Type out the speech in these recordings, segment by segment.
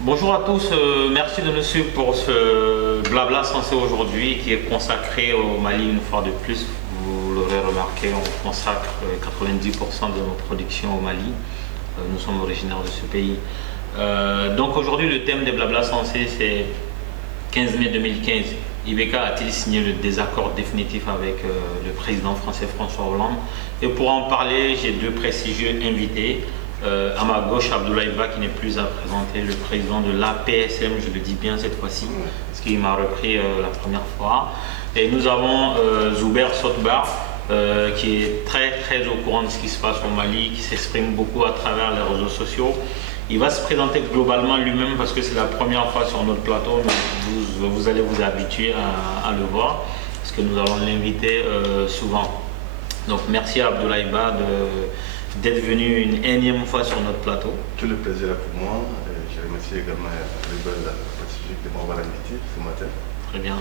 Bonjour à tous, merci de nous suivre pour ce blabla sensé aujourd'hui qui est consacré au Mali une fois de plus. Vous l'aurez remarqué, on consacre 90% de nos productions au Mali. Nous sommes originaires de ce pays. Donc aujourd'hui le thème des blabla sensé c'est 15 mai 2015. Ibeka a-t-il signé le désaccord définitif avec le président français François Hollande? Et pour en parler, j'ai deux prestigieux invités. À ma gauche, Abdoulaye Ba qui n'est plus à présenter, le président de l'APSM, je le dis bien cette fois-ci, parce qu'il m'a repris la première fois. Et nous avons Zouber Sotbar, qui est très au courant de ce qui se passe au Mali, qui s'exprime beaucoup à travers les réseaux sociaux. Il va se présenter globalement lui-même parce que c'est la première fois sur notre plateau, mais vous allez vous habituer à le voir, parce que nous allons l'inviter souvent. Donc merci à Abdoulaye Ba d'être venu une énième fois sur notre plateau. Tout le plaisir est pour moi. Je remercie également la Pacifique de m'avoir invité ce matin. Très bien.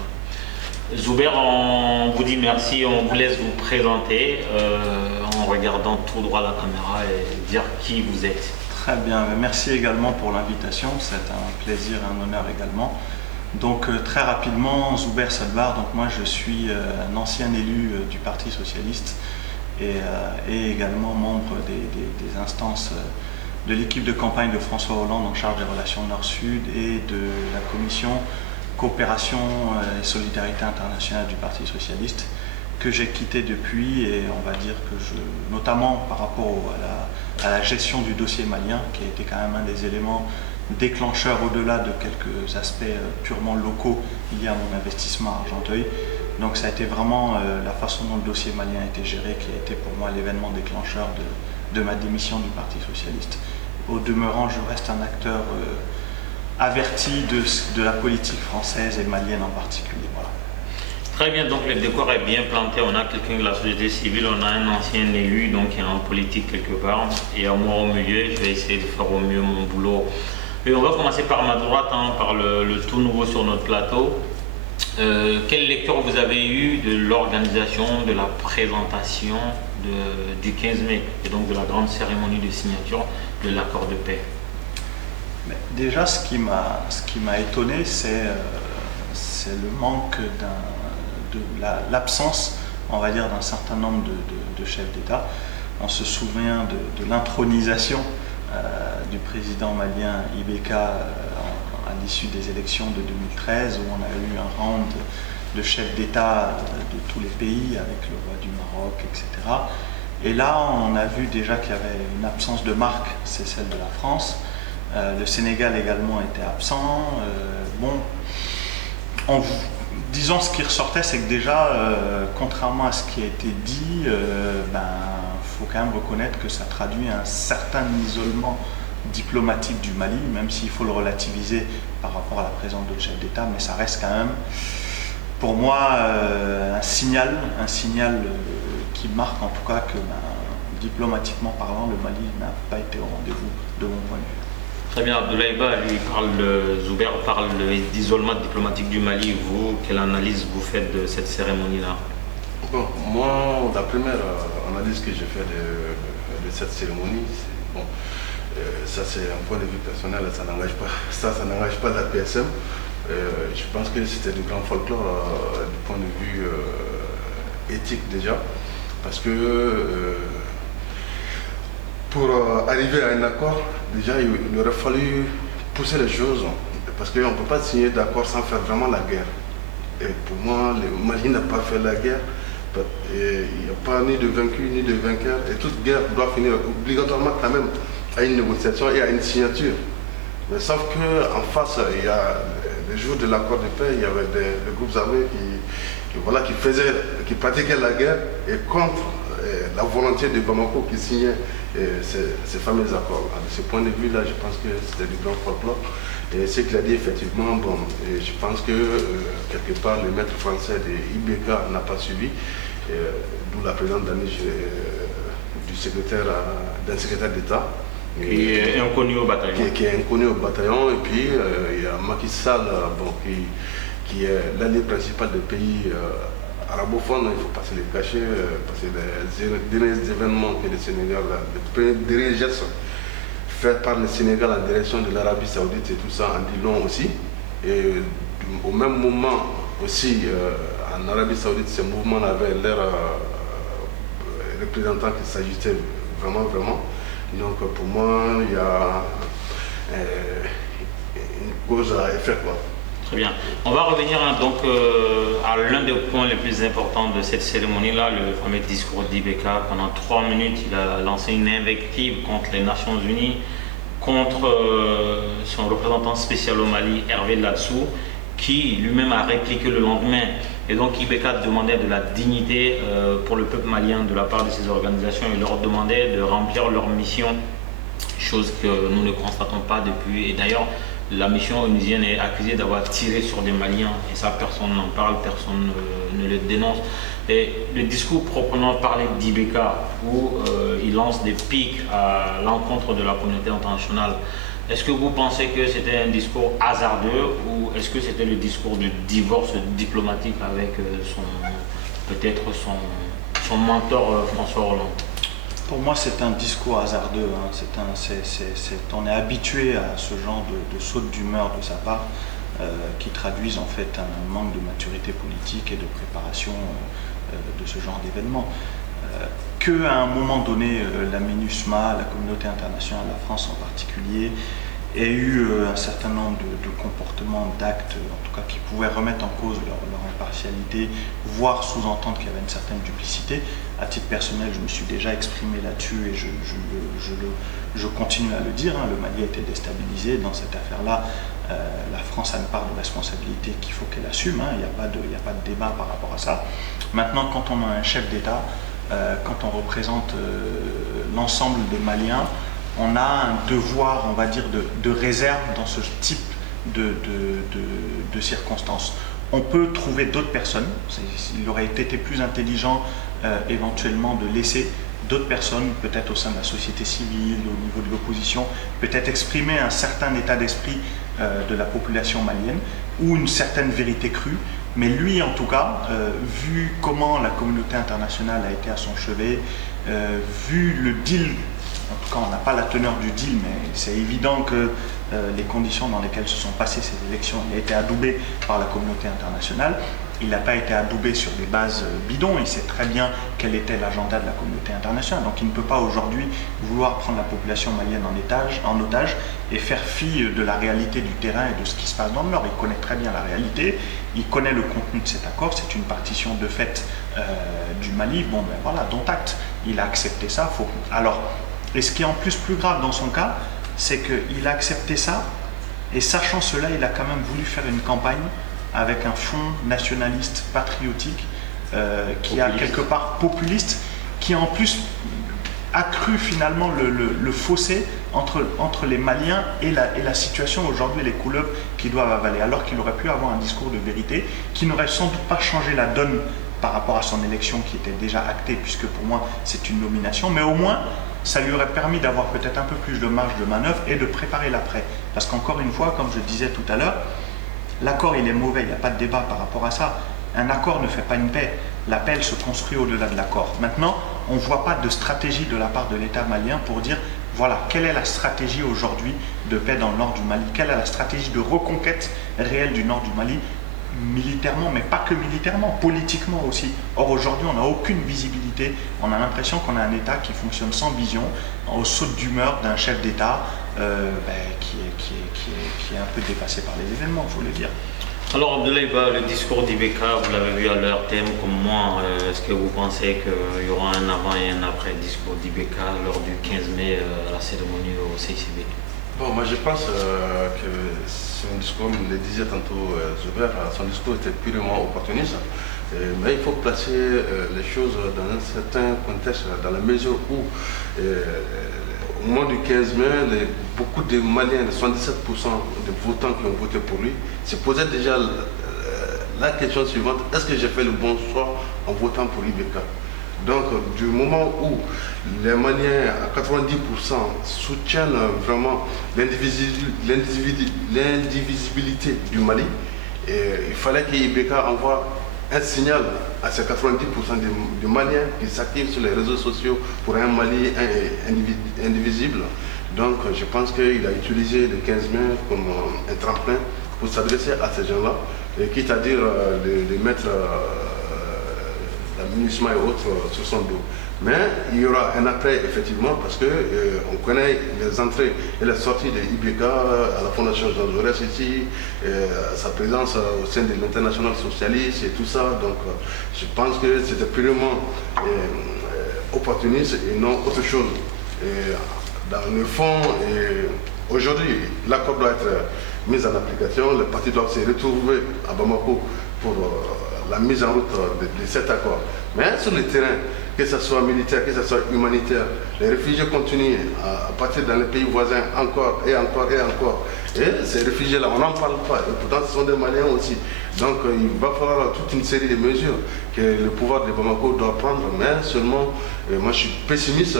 Zouber, on vous dit merci, on vous laisse vous présenter en regardant tout droit la caméra et dire qui vous êtes. Très bien, merci également pour l'invitation, c'est un plaisir et un honneur également. Donc très rapidement, Zouber Sotbar, donc moi je suis un ancien élu du Parti Socialiste et également membre des instances de l'équipe de campagne de François Hollande en charge des relations Nord-Sud et de la commission coopération et solidarité internationale du Parti Socialiste que j'ai quitté depuis, et on va dire que notamment par rapport à la gestion du dossier malien, qui a été quand même un des éléments déclencheurs au-delà de quelques aspects purement locaux liés à mon investissement à Argenteuil. Donc ça a été vraiment la façon dont le dossier malien a été géré qui a été pour moi l'événement déclencheur de ma démission du Parti Socialiste. Au demeurant, je reste un acteur averti de la politique française et malienne en particulier. Voilà. Très bien, donc le décor est bien planté. On a quelqu'un de la société civile, on a un ancien élu, donc qui est en politique quelque part. Et à moi au milieu, je vais essayer de faire au mieux mon boulot. Et on va commencer par ma droite, par le tout nouveau sur notre plateau. Quelle lecture vous avez eue de l'organisation, de la présentation du 15 mai et donc de la grande cérémonie de signature de l'accord de paix? Mais déjà, ce qui m'a étonné, c'est le manque l'absence, on va dire, d'un certain nombre de chefs d'État. On se souvient de l'intronisation du président malien Ibeka à l'issue des élections de 2013, où on a eu un round de chefs d'État de tous les pays, avec le roi du Maroc, etc. Et là, on a vu déjà qu'il y avait une absence de marque, c'est celle de la France. Le Sénégal également était absent. Disons, ce qui ressortait, c'est que déjà, contrairement à ce qui a été dit, faut quand même reconnaître que ça traduit un certain isolement diplomatique du Mali, même s'il faut le relativiser par rapport à la présence d'autres chefs d'État, mais ça reste quand même, pour moi, un signal qui marque en tout cas que, diplomatiquement parlant, le Mali n'a pas été au rendez-vous de mon point de vue. Très bien, Abdoulaye Ba, lui Zouber parle d'isolement diplomatique du Mali. Vous, quelle analyse vous faites de cette cérémonie-là? Bon, moi, la première analyse que j'ai faite de cette cérémonie, ça c'est un point de vue personnel, ça n'engage pas la PSM. Je pense que c'était du grand folklore du point de vue éthique déjà, parce que pour arriver à un accord, déjà il aurait fallu pousser les choses, parce qu'on ne peut pas signer d'accord sans faire vraiment la guerre. Et pour moi, le Mali n'a pas fait la guerre. Il n'y a pas ni de vaincu ni de vainqueur, et toute guerre doit finir obligatoirement quand même à une négociation et à une signature. Mais sauf qu'en face, il y a le jour de l'accord de paix, il y avait des groupes armés qui pratiquaient la guerre et contre la volonté de Bamako qui signait ces fameux accords. De ce point de vue-là, je pense que c'était du grand folklore. Et ce qu'il a dit, effectivement, et je pense que quelque part, le maître français de Ibeka n'a pas suivi, d'où la présence d'un secrétaire d'État. Qui est inconnu au bataillon. Qui est inconnu au bataillon. Et puis, il y a Macky Sall, qui est l'allié principal des pays arabophones, il ne faut pas se les cacher, parce que les derniers événements que le Sénégal, les derniers gestes fait par le Sénégal en direction de l'Arabie Saoudite et tout ça en dit long aussi. Et au même moment aussi, en Arabie Saoudite, ce mouvement avait l'air représentant qu'il s'agissait vraiment. Donc pour moi, il y a une cause à effet, quoi. Très bien. On va revenir donc à l'un des points les plus importants de cette cérémonie-là, le fameux discours d'Ibeka. Pendant 3 minutes, il a lancé une invective contre les Nations Unies, contre son représentant spécial au Mali, Hervé Ladsou, qui lui-même a répliqué le lendemain. Et donc Ibeka demandait de la dignité pour le peuple malien de la part de ces organisations et leur demandait de remplir leur mission, chose que nous ne constatons pas depuis. Et d'ailleurs, la mission onusienne est accusée d'avoir tiré sur des Maliens et ça personne n'en parle, personne ne le dénonce. Et le discours proprement parlé d'Ibeka où il lance des pics à l'encontre de la communauté internationale, est-ce que vous pensez que c'était un discours hasardeux ou est-ce que c'était le discours de divorce diplomatique avec peut-être son mentor François Hollande? Pour moi, c'est un discours hasardeux. On est habitué à ce genre de saute d'humeur de sa part qui traduisent en fait un manque de maturité politique et de préparation de ce genre d'événement. Qu'à un moment donné, la MINUSMA, la communauté internationale, la France en particulier, ait eu un certain nombre de comportements, d'actes, en tout cas qui pouvaient remettre en cause leur impartialité, voire sous-entendre qu'il y avait une certaine duplicité. À titre personnel, je me suis déjà exprimé là-dessus et je continue à le dire. Le Mali a été déstabilisé dans cette affaire-là. La France a une part de responsabilité qu'il faut qu'elle assume. Il n'y a pas de débat par rapport à ça. Maintenant, quand on a un chef d'État, quand on représente l'ensemble des Maliens, on a un devoir, on va dire, de réserve dans ce type de circonstances. On peut trouver d'autres personnes. Il aurait été plus intelligent éventuellement de laisser d'autres personnes, peut-être au sein de la société civile, au niveau de l'opposition, peut-être exprimer un certain état d'esprit de la population malienne ou une certaine vérité crue. Mais lui, en tout cas, vu comment la communauté internationale a été à son chevet, vu le deal, en tout cas on n'a pas la teneur du deal, mais c'est évident que les conditions dans lesquelles se sont passées ces élections, il a été adoubé par la communauté internationale. Il n'a pas été adoubé sur des bases bidons, il sait très bien quel était l'agenda de la communauté internationale. Donc il ne peut pas aujourd'hui vouloir prendre la population malienne en otage et faire fi de la réalité du terrain et de ce qui se passe dans le Nord. Il connaît très bien la réalité, il connaît le contenu de cet accord, c'est une partition de fait du Mali. Bon ben voilà, dont acte, il a accepté ça. Alors, et ce qui est en plus grave dans son cas, c'est qu'il a accepté ça et sachant cela, il a quand même voulu faire une campagne avec un fond nationaliste patriotique qui a quelque part populiste, qui en plus a cru finalement le fossé entre les Maliens et la situation aujourd'hui, les couleuvres qu'ils doivent avaler, alors qu'il aurait pu avoir un discours de vérité qui n'aurait sans doute pas changé la donne par rapport à son élection qui était déjà actée, puisque pour moi c'est une nomination, mais au moins ça lui aurait permis d'avoir peut-être un peu plus de marge de manœuvre et de préparer l'après. Parce qu'encore une fois, comme je disais tout à l'heure, l'accord il est mauvais, il n'y a pas de débat par rapport à ça. Un accord ne fait pas une paix. La paix elle se construit au-delà de l'accord. Maintenant, on ne voit pas de stratégie de la part de l'État malien pour dire voilà, quelle est la stratégie aujourd'hui de paix dans le nord du Mali, quelle est la stratégie de reconquête réelle du nord du Mali, militairement, mais pas que militairement, politiquement aussi. Or aujourd'hui, on n'a aucune visibilité, on a l'impression qu'on a un État qui fonctionne sans vision, au saut d'humeur d'un chef d'État qui est un peu dépassé par les événements, il faut le dire. Alors Abdoulaye Ba, le discours d'Ibeka, vous l'avez vu à leur thème comme moi, est-ce que vous pensez qu'il y aura un avant et un après discours d'Ibeka lors du 15 mai à la cérémonie au CICB? Bon, moi je pense que son discours, comme le disait tantôt Zuber, son discours était purement opportuniste. Mais il faut placer les choses dans un certain contexte, dans la mesure où au mois du 15 mai, beaucoup de Maliens, 77% des votants qui ont voté pour lui, se posaient déjà la question suivante, est-ce que j'ai fait le bon choix en votant pour Ibeka? Donc du moment où les Maliens à 90% soutiennent vraiment l'indivisibilité du Mali, il fallait qu'Ibeka envoie un signal à ces 90% des Maliens qui s'activent sur les réseaux sociaux pour un Mali indivisible. Donc je pense qu'il a utilisé les 15 mai comme un tremplin pour s'adresser à ces gens-là, et quitte à dire de mettre l'aménagement et autres sur son dos. Mais il y aura un après, effectivement, parce qu'on connaît les entrées et les sorties de IBK à la Fondation Jean Jaurès ici, sa présence au sein de l'International Socialiste et tout ça. Donc je pense que c'était purement opportuniste et non autre chose. Et dans le fond, aujourd'hui, l'accord doit être mis en application, les partis doivent se retrouver à Bamako pour la mise en route de cet accord. Mais sur le terrain, que ce soit militaire, que ce soit humanitaire, les réfugiés continuent à partir dans les pays voisins encore et encore et encore. Et ces réfugiés-là, on n'en parle pas. Et pourtant, ce sont des Maliens aussi. Donc, il va falloir toute une série de mesures que le pouvoir de Bamako doit prendre. Mais seulement, moi, je suis pessimiste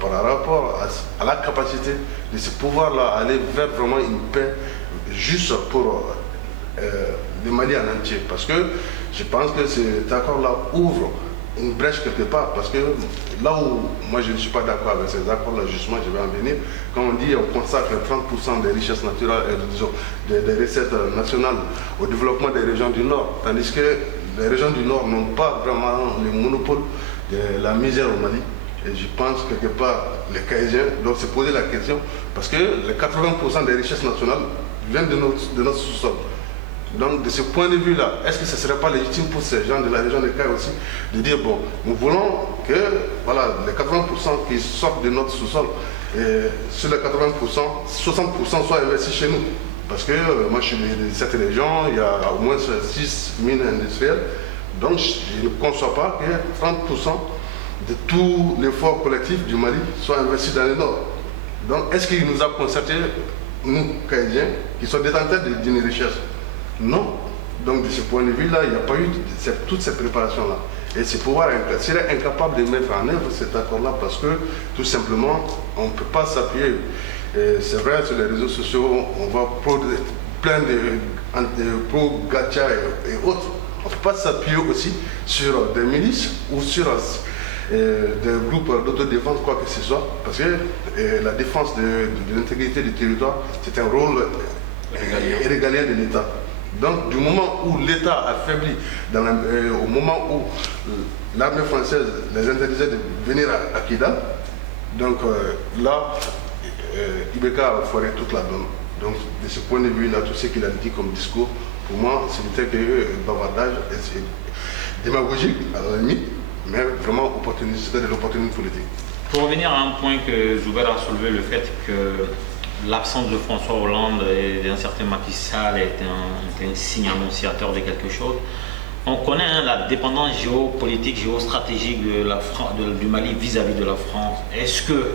par rapport à la capacité de ce pouvoir-là à aller vers vraiment une paix juste pour le Mali en entier. Parce que je pense que cet accord-là ouvre une brèche quelque part, parce que là où moi je ne suis pas d'accord avec ces accords-là, justement, je vais en venir, quand on dit on consacre 30% des richesses naturelles et disons, des recettes nationales au développement des régions du Nord, tandis que les régions du Nord n'ont pas vraiment le monopole de la misère au Mali. Et je pense quelque part les Caïsiens doivent se poser la question, parce que les 80% des richesses nationales viennent de notre sous-sol. Donc de ce point de vue-là, est-ce que ce ne serait pas légitime pour ces gens de la région de Caille aussi de dire, bon, nous voulons que voilà, les 80% qui sortent de notre sous-sol, sur les 80%, 60% soient investis chez nous. Parce que moi je suis de cette région, il y a au moins 6 mines industrielles, donc je ne conçois pas que 30% de tout l'effort collectif du Mali soit investi dans le Nord. Donc est-ce qu'il nous a constaté, nous, Caïdiens, qui sommes détenteurs d'une richesse? Non. Donc de ce point de vue-là, il n'y a pas eu toutes ces préparations-là. Et ce pouvoir serait incapable de mettre en œuvre cet accord-là parce que tout simplement, on ne peut pas s'appuyer. C'est vrai, sur les réseaux sociaux, on voit plein de pro-gacha et autres. On ne peut pas s'appuyer aussi sur des milices ou sur des groupes d'autodéfense, quoi que ce soit, parce que la défense de l'intégrité du territoire, c'est un rôle régalien de l'État. Donc du moment où l'État affaiblit, au moment où l'armée française les interdisait de venir à Kidal, donc là, Ibeka ferait toute la donne. Donc de ce point de vue-là, tout ce qu'il a dit comme discours, pour moi, c'était que bavardage et démagogique à la limite, mais vraiment opportuniste, c'était de l'opportunité politique. Pour revenir à un point que Joubert a soulevé, le fait que l'absence de François Hollande et d'un certain Macky Sall est un signe annonciateur de quelque chose. On connaît la dépendance géopolitique, géostratégique du Mali vis-à-vis de la France. Est-ce que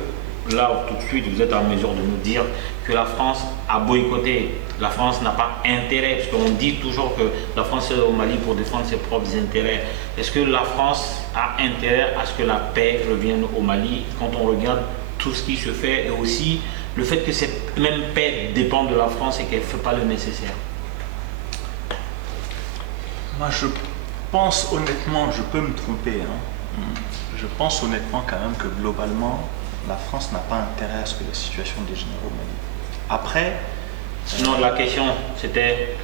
là, tout de suite, vous êtes en mesure de nous dire que la France a boycotté, la France n'a pas intérêt, parce qu'on dit toujours que la France est au Mali pour défendre ses propres intérêts. Est-ce que la France a intérêt à ce que la paix revienne au Mali quand on regarde tout ce qui se fait et aussi le fait que cette même paix dépend de la France et qu'elle ne fait pas le nécessaire? Moi, je pense honnêtement, je peux me tromper, hein. Je pense honnêtement quand même que globalement, la France n'a pas intérêt à ce que la situation dégénère au Mali. Après... Non, la question, c'était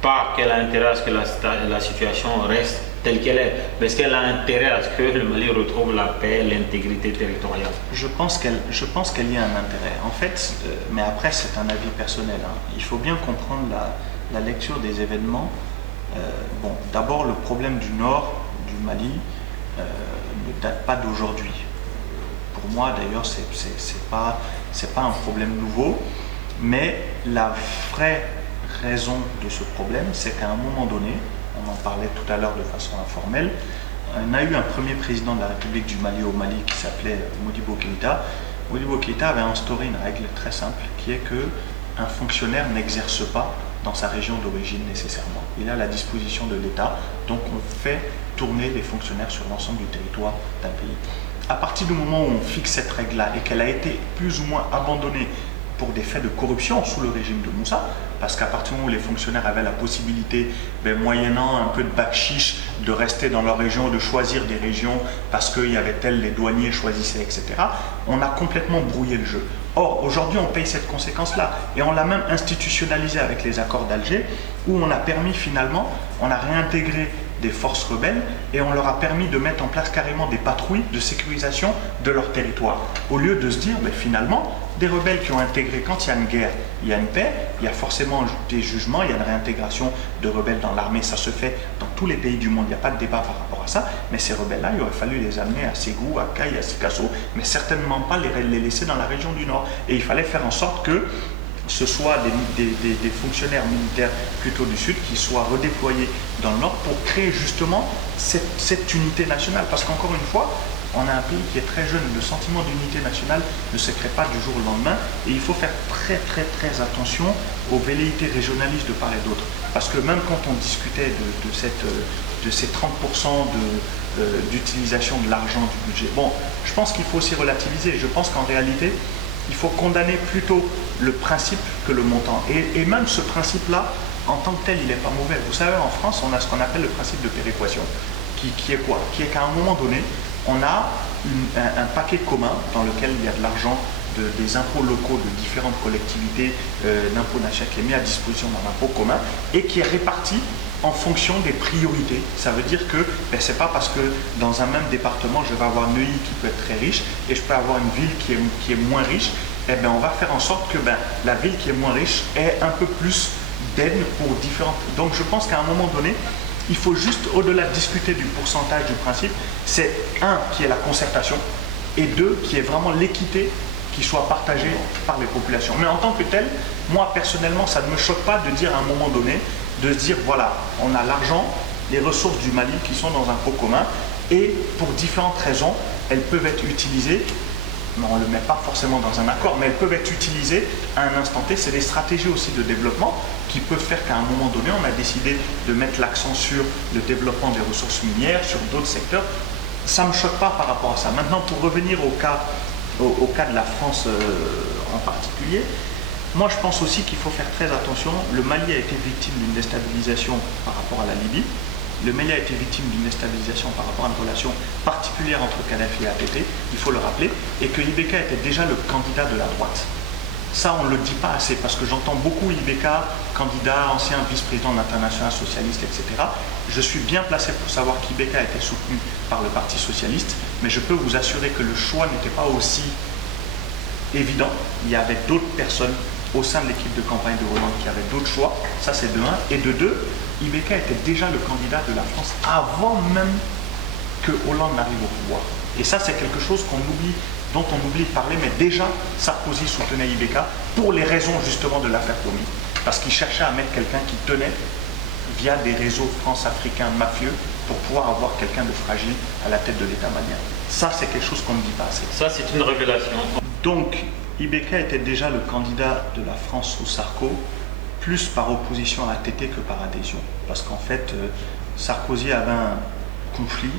pas qu'elle a intérêt à ce que la situation reste telle qu'elle est, mais est-ce qu'elle a intérêt à ce que le Mali retrouve la paix, l'intégrité territoriale? Je pense qu'il y a un intérêt. En fait, mais après, c'est un avis personnel, hein. Il faut bien comprendre la lecture des événements. Bon, d'abord, le problème du nord du Mali ne date pas d'aujourd'hui. Pour moi, d'ailleurs, c'est pas un problème nouveau, mais la vraie raison de ce problème, c'est qu'à un moment donné, on en parlait tout à l'heure de façon informelle, on a eu un premier président de la République du Mali au Mali qui s'appelait Modibo Keïta. Modibo Keïta avait instauré une règle très simple qui est qu'un fonctionnaire n'exerce pas dans sa région d'origine nécessairement. Il est à la disposition de l'État, donc on fait tourner les fonctionnaires sur l'ensemble du territoire d'un pays. À partir du moment où on fixe cette règle-là et qu'elle a été plus ou moins abandonnée pour des faits de corruption sous le régime de Moussa, parce qu'à partir du moment où les fonctionnaires avaient la possibilité, moyennant un peu de bakchiche, de rester dans leur région, de choisir des régions parce qu'il y avait tel, les douaniers choisissaient, etc., on a complètement brouillé le jeu. Or, aujourd'hui, on paye cette conséquence-là. Et on l'a même institutionnalisé avec les accords d'Alger, où on a permis finalement, on a réintégré des forces rebelles et on leur a permis de mettre en place carrément des patrouilles de sécurisation de leur territoire. Au lieu de se dire, mais finalement, des rebelles qui ont intégré, quand il y a une guerre, il y a une paix, il y a forcément des jugements, il y a une réintégration de rebelles dans l'armée, ça se fait dans tous les pays du monde, il n'y a pas de débat par rapport à ça, mais ces rebelles-là, il aurait fallu les amener à Ségou, à Caille, à Sikasso, mais certainement pas les laisser dans la région du Nord. Et il fallait faire en sorte que ce soit des fonctionnaires militaires plutôt du Sud qui soient redéployés dans le Nord pour créer justement cette unité nationale. Parce qu'encore une fois, on a un pays qui est très jeune, le sentiment d'unité nationale ne se crée pas du jour au lendemain et il faut faire très attention aux velléités régionalistes de part et d'autre. Parce que même quand on discutait de ces 30% d'utilisation de l'argent du budget, bon, je pense qu'il faut aussi relativiser. Je pense qu'en réalité, il faut condamner plutôt le principe que le montant. Et même ce principe-là, en tant que tel, il n'est pas mauvais. Vous savez, en France, on a ce qu'on appelle le principe de péréquation. Qui est quoi? Qui est qu'à un moment donné, on a un paquet commun dans lequel il y a de l'argent des impôts locaux de différentes collectivités, d'impôts nationaux qui est mis à disposition d'un impôt commun et qui est réparti en fonction des priorités. Ça veut dire que ce n'est pas parce que dans un même département, je vais avoir Neuilly qui peut être très riche et je peux avoir une ville qui est moins riche. On va faire en sorte que la ville qui est moins riche ait un peu plus d'aide pour différentes... Donc je pense qu'à un moment donné, il faut juste, au-delà de discuter du pourcentage du principe, c'est un, qui est la concertation, et deux, qui est vraiment l'équité qui soit partagée par les populations. Mais en tant que tel, moi personnellement, ça ne me choque pas de dire à un moment donné, de se dire, voilà, on a l'argent, les ressources du Mali qui sont dans un pot commun, et pour différentes raisons, elles peuvent être utilisées, mais on ne le met pas forcément dans un accord, mais elles peuvent être utilisées à un instant T. C'est des stratégies aussi de développement qui peuvent faire qu'à un moment donné, on a décidé de mettre l'accent sur le développement des ressources minières, sur d'autres secteurs. Ça ne me choque pas par rapport à ça. Maintenant, pour revenir au cas de la France en particulier, moi je pense aussi qu'il faut faire très attention. Le Mali a été victime d'une déstabilisation par rapport à la Libye. Le Mali a été victime d'une déstabilisation par rapport à une relation particulière entre Kadhafi et ATT, il faut le rappeler, et que Ibeka était déjà le candidat de la droite. Ça, on ne le dit pas assez, parce que j'entends beaucoup Ibeka, candidat, ancien vice-président de l'Internationale socialiste, etc. Je suis bien placé pour savoir qu'Ibeka a été soutenu par le Parti socialiste, mais je peux vous assurer que le choix n'était pas aussi évident. Il y avait d'autres personnes au sein de l'équipe de campagne de Hollande qui avaient d'autres choix. Ça, c'est de 1. Et de 2, Ibeka était déjà le candidat de la France avant même que Hollande n'arrive au pouvoir. Et ça, c'est quelque chose dont on oublie de parler, mais déjà, Sarkozy soutenait Ibeka pour les raisons justement de l'affaire Komi. Parce qu'il cherchait à mettre quelqu'un qui tenait via des réseaux france-africains mafieux pour pouvoir avoir quelqu'un de fragile à la tête de l'État malien. Ça, c'est quelque chose qu'on ne dit pas assez. Ça, c'est une révélation. Donc, Ibeka était déjà le candidat de la France sous Sarko, plus par opposition à ATT que par adhésion. Parce qu'en fait, Sarkozy avait un conflit,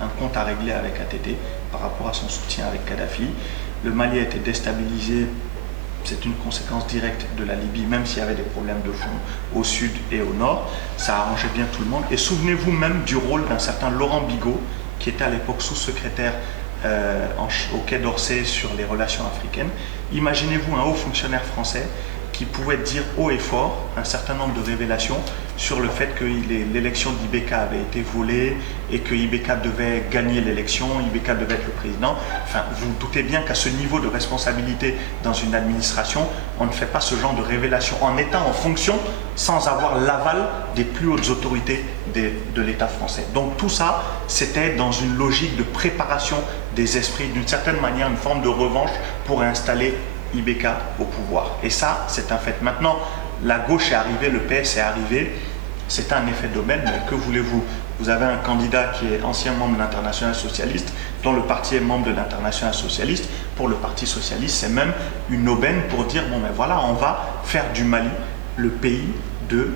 un compte à régler avec ATT par rapport à son soutien avec Kadhafi. Le Mali a été déstabilisé, c'est une conséquence directe de la Libye, même s'il y avait des problèmes de fond au sud et au nord. Ça arrangeait bien tout le monde. Et souvenez-vous même du rôle d'un certain Laurent Bigot, qui était à l'époque sous-secrétaire au Quai d'Orsay sur les relations africaines. Imaginez-vous un haut fonctionnaire français qui pouvait dire haut et fort un certain nombre de révélations sur le fait que l'élection d'Ibeka avait été volée et que Ibeka devait gagner l'élection, Ibeka devait être le président. Enfin, vous vous doutez bien qu'à ce niveau de responsabilité dans une administration, on ne fait pas ce genre de révélation en étant en fonction sans avoir l'aval des plus hautes autorités de l'État français. Donc tout ça, c'était dans une logique de préparation des esprits, d'une certaine manière, une forme de revanche pour installer Ibeka au pouvoir. Et ça, c'est un fait. Maintenant, la gauche est arrivée, le PS est arrivé, c'est un effet d'aubaine, mais que voulez-vous? Vous avez un candidat qui est ancien membre de l'Internationale socialiste, dont le parti est membre de l'Internationale socialiste. Pour le Parti socialiste, c'est même une aubaine pour dire, bon ben voilà, on va faire du Mali le pays de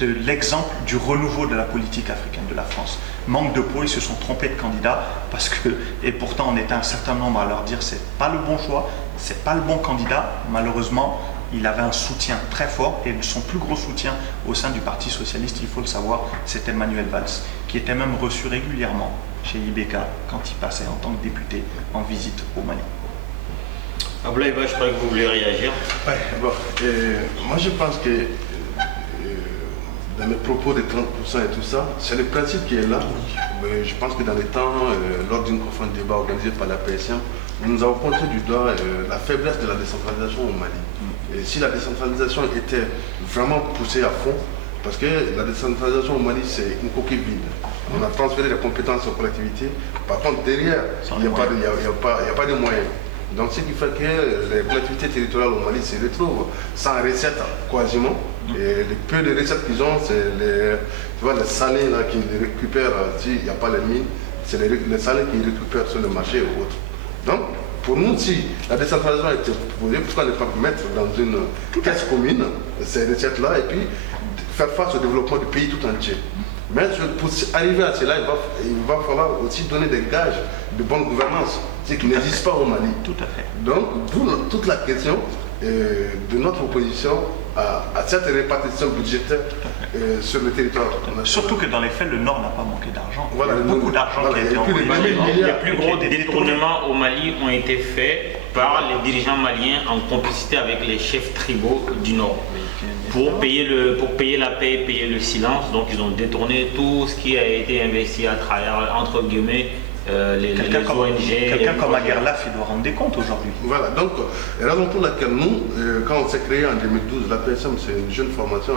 l'exemple du renouveau de la politique africaine de la France. Manque de peau, ils se sont trompés de candidat parce que, et pourtant on était un certain nombre à leur dire c'est pas le bon choix, c'est pas le bon candidat. Malheureusement, il avait un soutien très fort et son plus gros soutien au sein du Parti socialiste, il faut le savoir, c'était Manuel Valls, qui était même reçu régulièrement chez Ibeka quand il passait en tant que député en visite au Mali. Abdoulaye Ba, je crois que vous voulez réagir. Ouais, bon, moi je pense que dans mes propos de 30% et tout ça, c'est le principe qui est là. Mais je pense que dans les temps, lors d'une conférence de débat organisée par la PSM, nous avons pointé du doigt la faiblesse de la décentralisation au Mali. Et si la décentralisation était vraiment poussée à fond, parce que la décentralisation au Mali, c'est une coquille vide. On a transféré les compétences aux collectivités. Par contre, derrière, il n'y a pas de moyens. Donc, ce qui fait que les collectivités territoriales au Mali se retrouvent sans recettes quasiment. Et le peu de recettes qu'ils ont, c'est les salins là, qui les récupèrent s'il n'y a pas les mines. C'est les salins qui récupèrent sur le marché ou autre. Donc, pour nous, si la décentralisation était proposée, pourquoi ne pas mettre dans une caisse commune ces recettes-là et puis faire face au développement du pays tout entier. Mais pour arriver à cela, il va falloir aussi donner des gages de bonne gouvernance, ce qui n'existe pas au Mali. Tout à fait. Donc, d'où toute la question de notre opposition à cette répartition budgétaire sur le territoire. Surtout que dans les faits, le Nord n'a pas manqué d'argent. Voilà, il y a beaucoup d'argent qui a été envoyé. Les plus gros détournements au Mali ont été faits par les dirigeants maliens en complicité avec les chefs tribaux du Nord. Pour payer la paix, payer le silence, donc ils ont détourné tout ce qui a été investi à travers, entre guillemets, les ONG. Quelqu'un comme Aguerlaf, il doit rendre des comptes aujourd'hui. Voilà, donc la raison pour laquelle nous, quand on s'est créé en 2012, la PSM, c'est une jeune formation,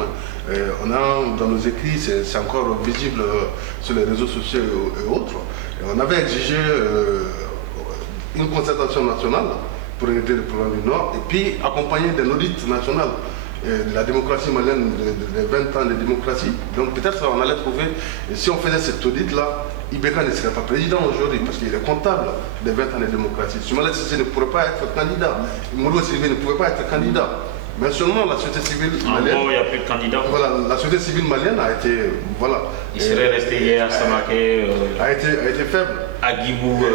on a dans nos écrits, c'est encore visible sur les réseaux sociaux et autres, et on avait exigé une concertation nationale pour aider le problème du Nord, et puis accompagné d'un audit national de la démocratie malienne, de 20 ans de démocratie. Donc peut-être on allait trouver, si on faisait cet audit-là, Ibeka ne serait pas président aujourd'hui parce qu'il est comptable des 20 ans de démocratie. Soumaïla Cissé ne pourrait pas être candidat. Moulo Sylvie ne pouvait pas être candidat. Mais seulement la société civile malienne. En gros, il n'y a plus de candidats. Voilà, la société civile malienne a été. Voilà. Il serait resté hier à Samaké. A été faible. À Guibou.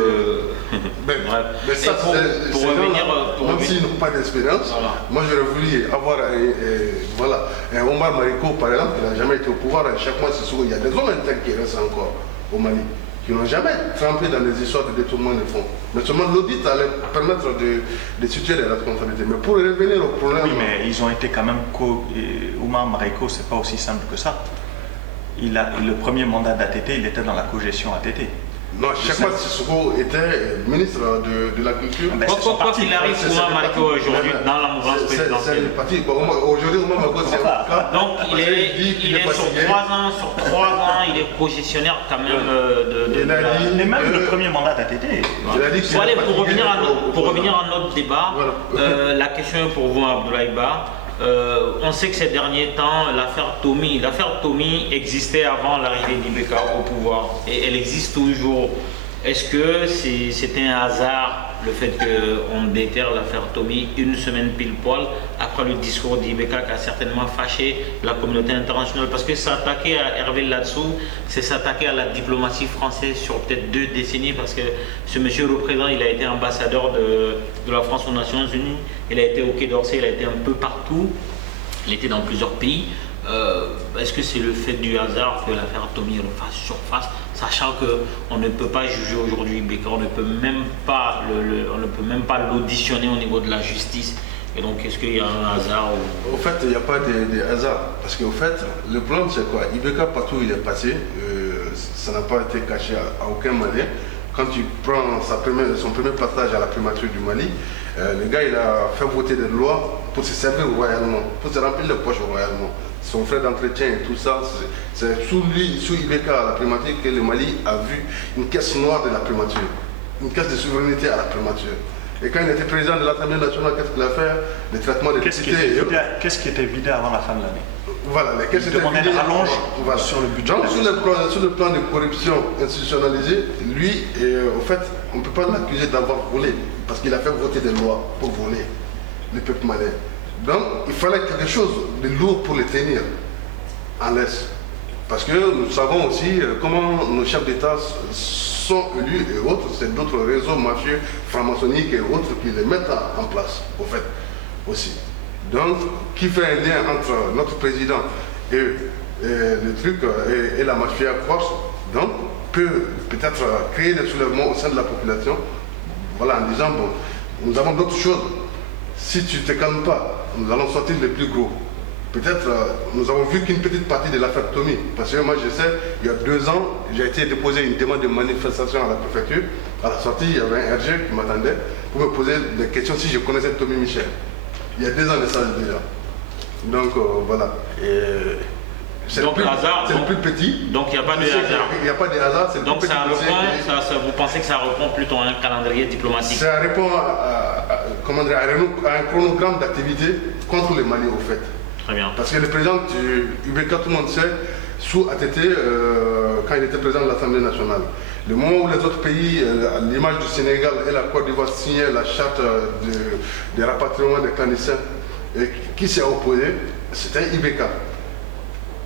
Mais ça, pour revenir. Même s'ils n'ont pas d'expérience, voilà. Moi j'aurais voulu avoir un Omar Mariko, par exemple, qui n'a jamais été au pouvoir. Chaque mois, c'est souvent, il y a des hommes internes qui restent encore au Mali, qui n'ont jamais trempé dans les histoires de détournement de fonds. Mais seulement l'audit allait permettre de situer les responsabilités. Mais pour revenir au problème. Oui, mais ils ont été quand même. Omar Mariko, c'est pas aussi simple que ça. Le premier mandat d'ATT, il était dans la cogestion ATT. Non, chaque fois Sissoko était ministre de la Culture. Pourquoi qu'il arrive Omar Mariko aujourd'hui dans la mouvance présidentielle? Aujourd'hui, Omar Mariko, c'est avocat. Donc, il est sur 3 ans, il est cogétionnaire quand même Et même le premier mandat d'ATT. Pour revenir à notre débat, la question est pour vous, Abdoulaye Ba. On sait que ces derniers temps, l'affaire Tomi existait avant l'arrivée d'Ibeka au pouvoir et elle existe toujours. Est-ce que c'était un hasard le fait qu'on déterre l'affaire Tomi une semaine pile poil après le discours d'Ibeka qui a certainement fâché la communauté internationale? Parce que s'attaquer à Hervé Ladsou, c'est s'attaquer à la diplomatie française sur peut-être 2 décennies, parce que ce monsieur représente, il a été ambassadeur de la France aux Nations Unies, il a été au Quai d'Orsay, il a été un peu partout, il était dans plusieurs pays. Est-ce que c'est le fait du hasard que l'affaire Tomi refasse surface, sachant qu'on ne peut pas juger aujourd'hui Ibeka, on ne peut même pas l'auditionner au niveau de la justice? Et donc, est-ce qu'il y a un hasard Au fait, il n'y a pas de hasard. Parce qu'au fait, le problème, c'est quoi? Ibeka, partout où il est passé, ça n'a pas été caché à aucun Malien. Quand tu prends son premier passage à la primature du Mali, le gars, il a fait voter des lois pour se servir royalement, pour se remplir les poches royalement. Son frais d'entretien et tout ça, c'est sous Ibeka à la primature que le Mali a vu une caisse noire de la primature, une caisse de souveraineté à la primature. Et quand il était président de l'Assemblée nationale, qu'est-ce qu'il a fait? Le traitement des députés. Qu'est-ce qui était vidé avant la fin de l'année? Voilà, les caisses étaient vidées. Rallonge sur le budget. Donc, sur le plan de corruption institutionnalisée, lui, au fait, on ne peut pas l'accuser d'avoir volé, parce qu'il a fait voter des lois pour voler le peuple malien. Donc, il fallait quelque chose de lourd pour le tenir en laisse. Parce que nous savons aussi comment nos chefs d'État sont élus et autres, c'est d'autres réseaux mafieux, franc-maçonniques et autres qui les mettent en place, au fait, aussi. Donc, qui fait un lien entre notre président et le truc et la mafia corse, donc, peut peut-être créer des soulèvements au sein de la population, voilà, en disant, bon, nous avons d'autres choses si tu ne te calmes pas, nous allons sortir les plus gros. Peut-être, nous avons vu qu'une petite partie de l'affaire Tommy. Parce que moi, je sais, il y a 2 ans, j'ai été déposer une demande de manifestation à la préfecture. À la sortie, il y avait un RG qui m'attendait pour me poser des questions si je connaissais Tommy Michel. Il y a 2 ans de ça déjà. Donc, voilà. Donc, c'est le plus petit. Donc, il n'y a pas de hasard. Il n'y a pas de hasard. Donc, vous pensez que ça répond plutôt à un calendrier diplomatique? Ça répond à un chronogramme d'activité contre le Mali, au fait. Très bien. Parce que le président du UBK, tout le monde sait, sous ATT, quand il était président de l'Assemblée nationale. Le moment où les autres pays, à l'image du Sénégal et la Côte d'Ivoire, signaient la charte de rapatriement des clandestins, et qui s'est opposé, c'était IBK.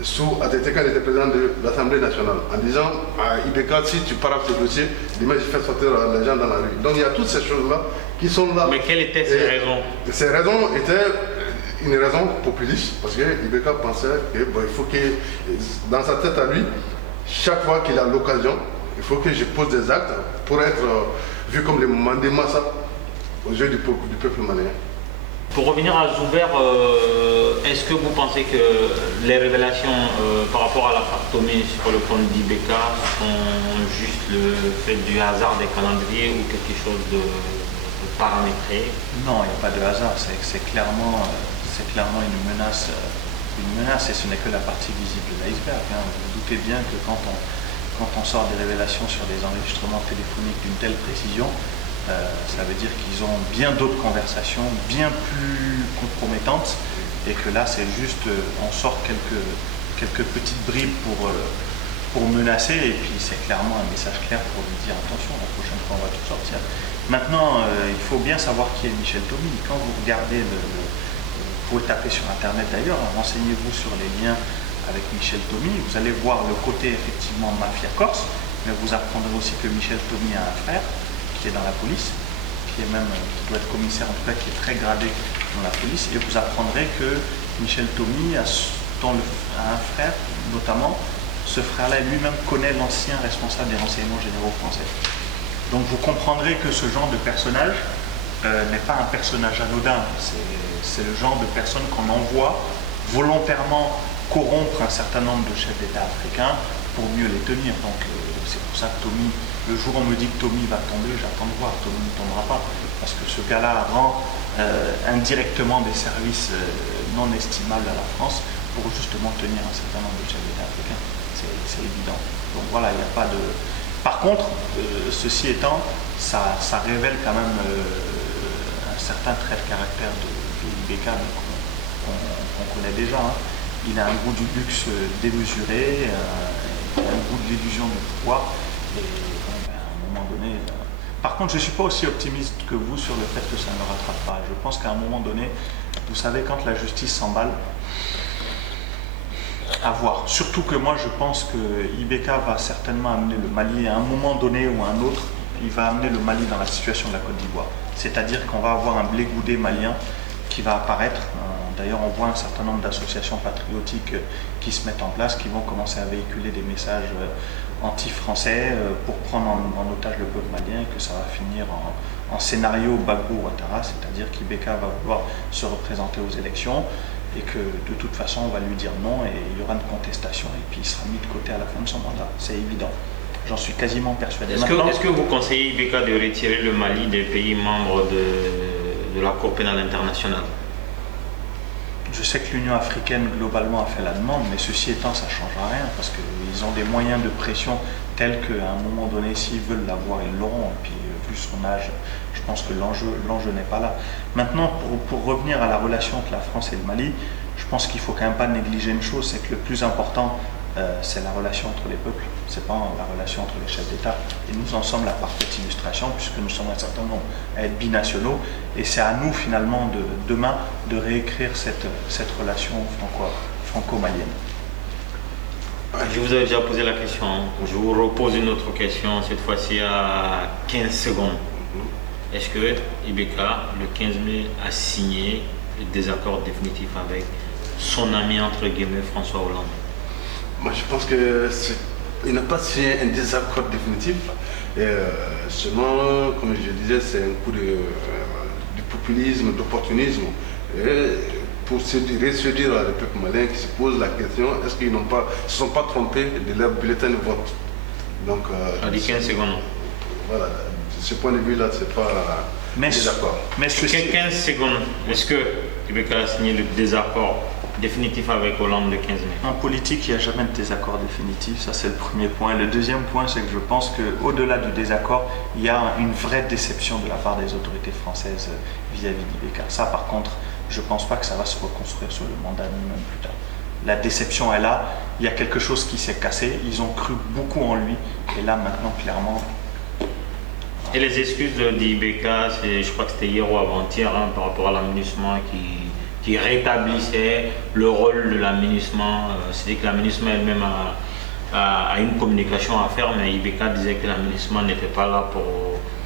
Sous ATT, quand il était président de l'Assemblée nationale, en disant à IBK, si tu pars ce dossier, l'image fait sortir les gens dans la rue. Donc il y a toutes ces choses-là qui sont là. Mais quelles étaient ces raisons? Ces raisons étaient une raison populiste, parce que IBK pensait qu'il faut que, dans sa tête à lui, chaque fois qu'il a l'occasion, il faut que je pose des actes pour être vu comme les Mandé Massa aux yeux du peuple malien. Pour revenir à Zuber, est-ce que vous pensez que les révélations par rapport à la Tommy sur le compte d'IBK sont juste le fait du hasard des calendriers ou quelque chose de paramétré? Non, il n'y a pas de hasard, c'est clairement une menace et ce n'est que la partie visible de l'iceberg. Hein. Vous vous doutez bien que quand on sort des révélations sur des enregistrements téléphoniques d'une telle précision, ça veut dire qu'ils ont bien d'autres conversations bien plus compromettantes et que là c'est juste on sort quelques petites bribes pour menacer et puis c'est clairement un message clair pour lui dire attention, la prochaine fois on va tout sortir. Maintenant il faut bien savoir qui est Michel Tommy. Quand vous regardez vous pouvez taper sur internet d'ailleurs, renseignez-vous sur les liens avec Michel Tommy, vous allez voir le côté effectivement mafia corse, mais vous apprendrez aussi que Michel Tommy a un frère qui est dans la police, qui doit être commissaire, en tout cas qui est très gradé dans la police, et vous apprendrez que Michel Tommy a un frère, notamment, ce frère-là lui-même connaît l'ancien responsable des renseignements généraux français. Donc vous comprendrez que ce genre de personnage n'est pas un personnage anodin, c'est le genre de personne qu'on envoie volontairement corrompre un certain nombre de chefs d'État africains pour mieux les tenir. Donc c'est pour ça que Tommy, le jour où on me dit que Tommy va tomber, j'attends de voir, Tommy ne tombera pas, parce que ce gars-là rend indirectement des services non estimables à la France pour justement tenir un certain nombre de chefs d'État africains. C'est évident. Donc voilà, il n'y a pas de... Par contre, ceci étant, ça révèle quand même un certain trait de caractère de IBK qu'on connaît déjà. Hein. Il a un goût du luxe démesuré, il a un goût de l'illusion du pouvoir. Et à un moment donné... Par contre, je ne suis pas aussi optimiste que vous sur le fait que ça ne le rattrape pas. Je pense qu'à un moment donné, vous savez, quand la justice s'emballe, à voir. Surtout que moi, je pense que IBK va certainement amener le Mali à un moment donné ou à un autre, il va amener le Mali dans la situation de la Côte d'Ivoire. C'est-à-dire qu'on va avoir un blé goudé malien qui va apparaître. D'ailleurs, on voit un certain nombre d'associations patriotiques qui se mettent en place, qui vont commencer à véhiculer des messages anti-français pour prendre en otage le peuple malien et que ça va finir en scénario Gbagbo-Ouattara, c'est-à-dire qu'IBK va vouloir se représenter aux élections et que de toute façon on va lui dire non et il y aura une contestation et puis il sera mis de côté à la fin de son mandat, c'est évident. J'en suis quasiment persuadé. Est-ce que vous conseillez IBK de retirer le Mali des pays membres de la Cour pénale internationale? Je sais que l'Union africaine globalement a fait la demande, mais ceci étant, ça ne changera rien parce qu'ils ont des moyens de pression tels qu'à un moment donné, s'ils veulent l'avoir, ils l'auront. Et puis, vu son âge, je pense que l'enjeu n'est pas là. Maintenant, pour revenir à la relation entre la France et le Mali, je pense qu'il ne faut quand même pas négliger une chose, c'est que le plus important, c'est la relation entre les peuples, c'est pas la relation entre les chefs d'État. Et nous en sommes la parfaite illustration, puisque nous sommes un certain nombre à être binationaux, et c'est à nous finalement demain de réécrire cette relation franco-malienne. Je vous avais déjà posé la question, je vous repose une autre question, cette fois-ci à 15 secondes. Est-ce que IBK, le 15 mai, a signé le désaccord définitif avec son ami, entre guillemets, François Hollande? Moi, je pense qu'il n'a pas signé un désaccord définitif. Seulement, comme je disais, c'est un coup de du populisme, d'opportunisme. Et pour se dire le peuple malien qui se pose la question, est-ce qu'ils ne se sont pas trompés de leur bulletin de vote? Donc, à 15 secondes. Voilà, de ce point de vue-là, c'est pas désaccord. Mais 15 secondes, est-ce que IBK a signé le désaccord définitif avec Hollande le 15 mai? En politique, il n'y a jamais de désaccord définitif, ça c'est le premier point. Le deuxième point, c'est que je pense qu'au-delà du désaccord, il y a une vraie déception de la part des autorités françaises vis-à-vis d'IBK. Ça par contre, je ne pense pas que ça va se reconstruire sur le mandat ni même plus tard. La déception est là, il y a quelque chose qui s'est cassé, ils ont cru beaucoup en lui, et là maintenant clairement... Et les excuses d'IBK, je crois que c'était hier ou avant-hier, hein, par rapport à l'aménagement qui rétablissait le rôle de l'aménagement. C'est-à-dire que l'aménagement elle-même a une communication à faire, mais IBK disait que l'aménagement n'était pas là pour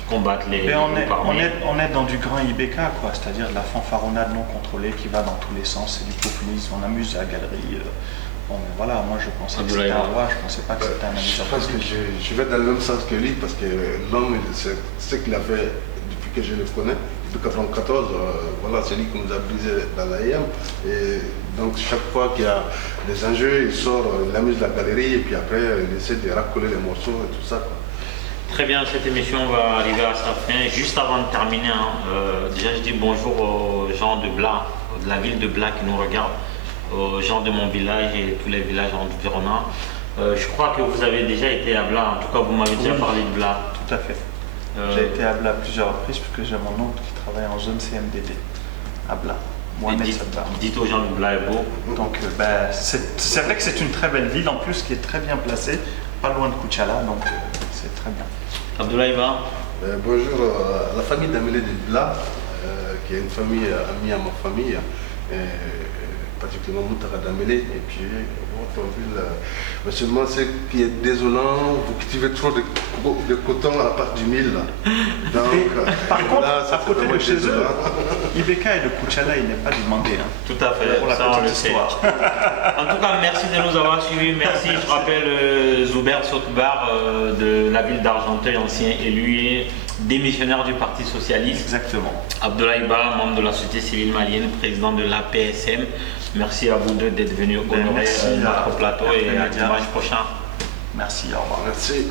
combattre les groupes armés. On est dans du grand IBK, quoi, c'est-à-dire de la fanfaronnade non contrôlée qui va dans tous les sens, c'est du populisme, on amuse à la galerie. Bon, voilà, moi je pensais que c'était un roi, je ne pensais pas que c'était un amuseur. Je pense que je vais dans le même sens que lui, parce que l'homme, c'est ce qu'il a fait depuis que je le connais, depuis 1994, voilà, c'est lui qui nous a brisé dans l'AIM. Et donc chaque fois qu'il y a des enjeux, il sort, il amuse la galerie, et puis après il essaie de raccoler les morceaux et tout ça, quoi. Très bien, cette émission va arriver à sa fin. Juste avant de terminer, déjà je dis bonjour aux gens de Bla, de la ville de Bla qui nous regardent, aux gens de mon village et tous les villages environnants. Je crois que vous avez déjà été à Bla, en tout cas vous m'avez déjà parlé de Bla. Tout à fait. J'ai été à Bla plusieurs reprises puisque j'ai mon oncle qui travaille en zone CMDD à Bla. Dites aux gens que Bla est beau. Donc c'est vrai que c'est une très belle ville en plus qui est très bien placée, pas loin de Koutchala, donc c'est très bien. Abdoulaye Ba. Bonjour à la famille d'Amélie de Bla, qui est une famille amie à ma famille, particulièrement Moutara d'Amélie, et puis votre ville. Mais seulement ce qui est désolant, vous cultivez trop de coton à la part du mil. Donc, par contre, là, à côté de chez eux, IBK et de Koutchala, il n'est pas demandé. Hein. Tout à fait, pour la ça on le petite sait. En tout cas, merci de nous avoir suivis. Merci, je rappelle Zouber Sotbar de la ville d'Argenteuil, ancien élu démissionnaire du Parti Socialiste. Exactement. Abdoulaye Ba, membre de la société civile malienne, président de l'APSM. Merci à vous deux d'être venus honorer notre plateau et à dimanche prochain. Merci, au revoir. Merci.